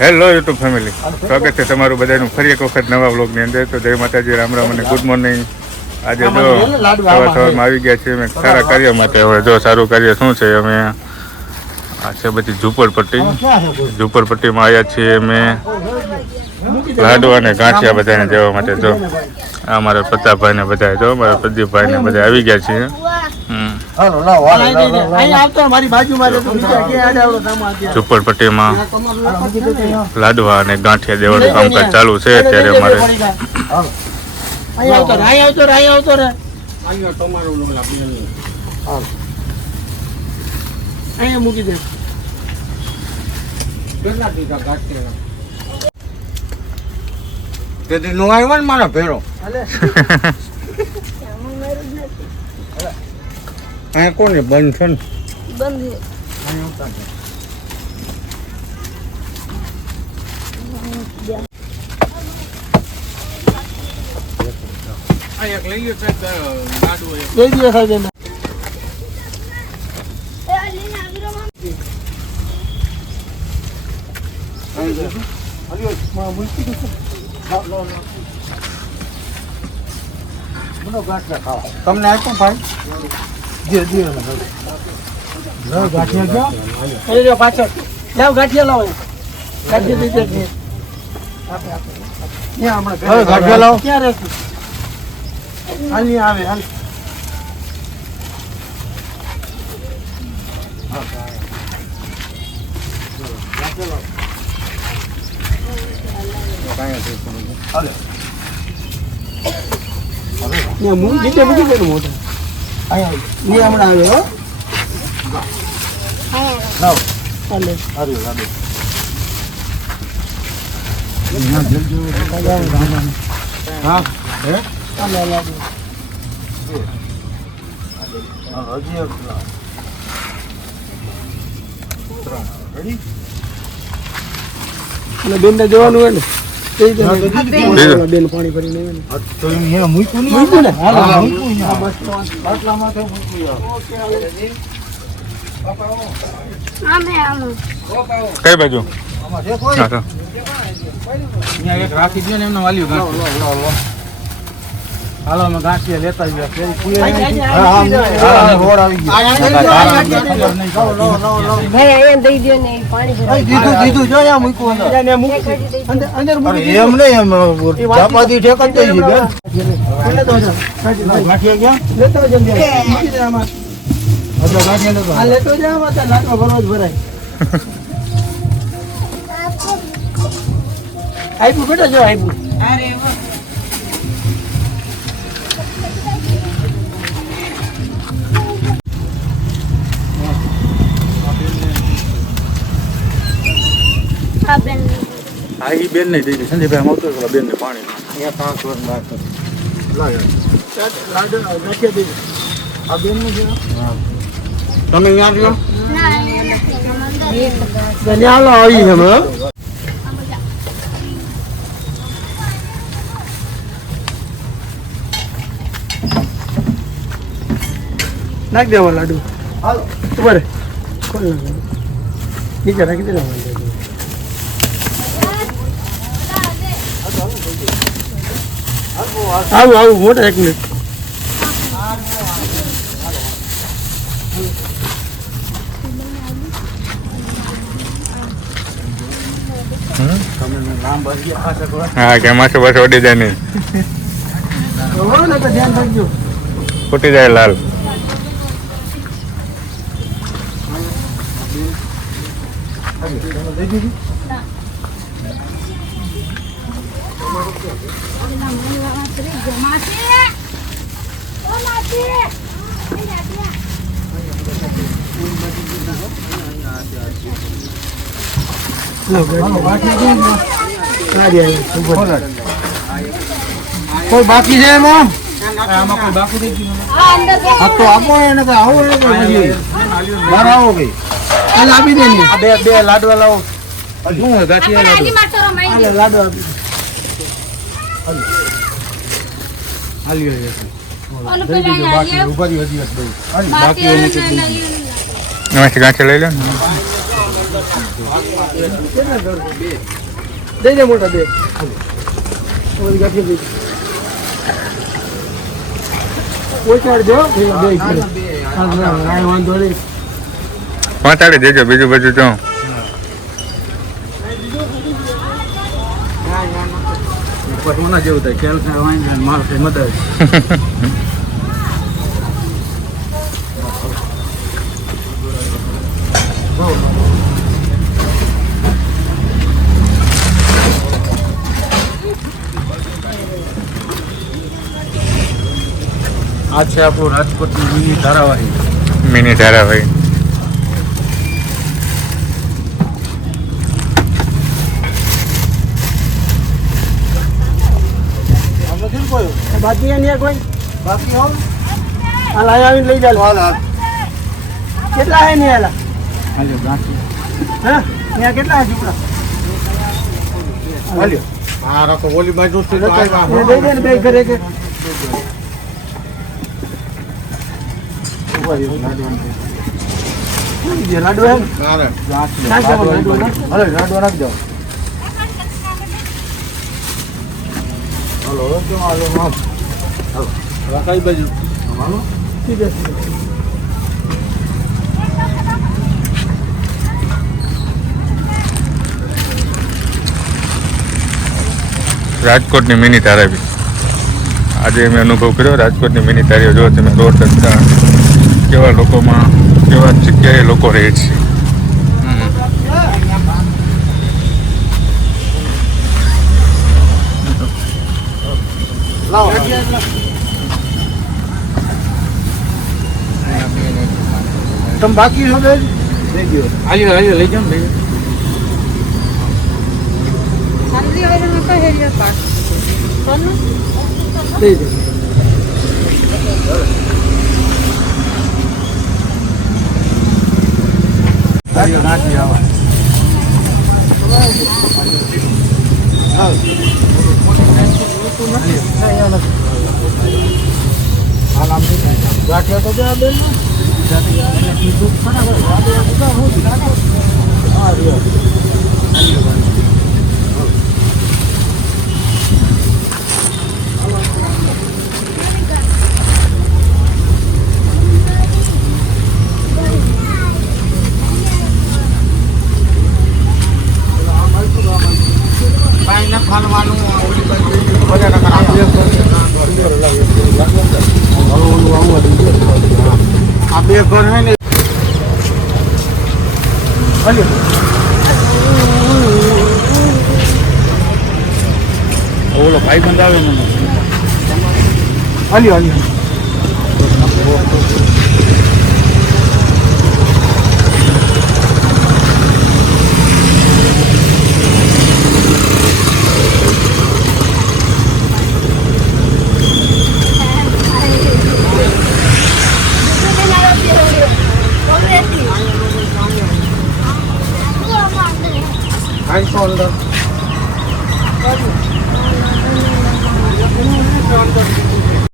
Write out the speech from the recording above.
Hello YouTube family, સ્વાગત છે તમારું બધાનું ફરી એક વખત નવા વ્લોગની અંદર. તો જય માતાજી, રામ રામ અને ગુડ મોર્નિંગ. આજે જો સવારમાં આવી ગયા છીએ અમે સારા કાર્ય માટે. હવે જો સારું કાર્ય શું છે, અમે આ છે બધી ઝૂંપડપટ્ટીમાં આવ્યા છીએ અમે લાડવા અને ગાંઠિયા બધાને દેવા માટે. જો આ મારા પ્રતાપભાઈ ને બધા, જો મારા પ્રદીપભાઈ ને બધા આવી ગયા છીએ. ઝૂંપડપટ્ટીમાં લાડવા અને ગાંઠિયા દેવાનું કામકાજ ચાલુ છે અત્યારે અમારે. મારા ભેરો કોને બંધ છે ને તમને આપ્યું ભાઈ પાછળ લાવ ગાંઠિયા લાવો ગાંઠિયા લાવો ક્યાં રહેતું હાલ આવે હાલ મોટો હમણાં આવ્યો બેન ને જવાનું હોય ને બેન પાણી ભરીને કઈ બાજુ રાખી દે ને એમને વાલ્યું હાલો અમે ગાંઠિયા લેતા આપ્યું બેટા જો આપ્યું હા એ બેન નહીં થઈ ગઈ સંજયભાઈ આવતો બેન ને પાણી તમે અહીંયા આવી નાખ દેવા લાડુ બરે નીચે રાખી દે. આવું આવું મોટા એક મિનિટ હા કે માથે બસ ઓડી જાય નહીં, ધ્યાન રાખજો ફૂટી જાય લાલ. કોઈ બાકી છે એમાં કોઈ બાકી થઈ ગયું તો આપો એને તો આવો બહાર આવો કઈ હાલ આપી દે ને બે લાડવા લાવો શું હોય ગાંઠિયા લાડવા ગાંઠિયા લઈ લો ને દઈ દે મોટા બે ઓલી ગાંઠી દઈ પહોંચાડજો બે વાંધો નહીં પહોંચાડી દેજો બીજું બધું તો પટવાના જેવું થાય ખેલ વાંધો માણસ મદદ આ છે આપણું રાજકોટની મિની ધારાવાહી બાકી નહીં કોઈ બાકી હોમ હાલ આવીને લઈ ચાલો હાલ કેટલા હે ને હાલ હાલ્યો બાકી હા ત્યાં કેટલા હે છોકરા હાલ્યો આ રાખો ઓલી બાજુ થી દઈ દે ને બે ઘરે કે લાડુ હે લાડુ નાખ દો હાલો કેમ હાલો હાલો કઈ બાજુ હાલો ઠીક છે રાજકોટની મિની ધારાવી આજે મેં અનુભવ કર્યો રાજકોટની મિની ધારીઓ જો તમે રોડ રસ્તા કેવા લોકોમાં કેવા જગ્યાએ લોકો રહે છે તમે બાકી છો લઈ ગયો હાલ્યો લઈ જાઓ લઈ ગાંઠિયા તો જ્યાં બેન આ બે ઘર હે ને ઓલો ભાઈ બંધ આવે મને હાલ્યો અંદર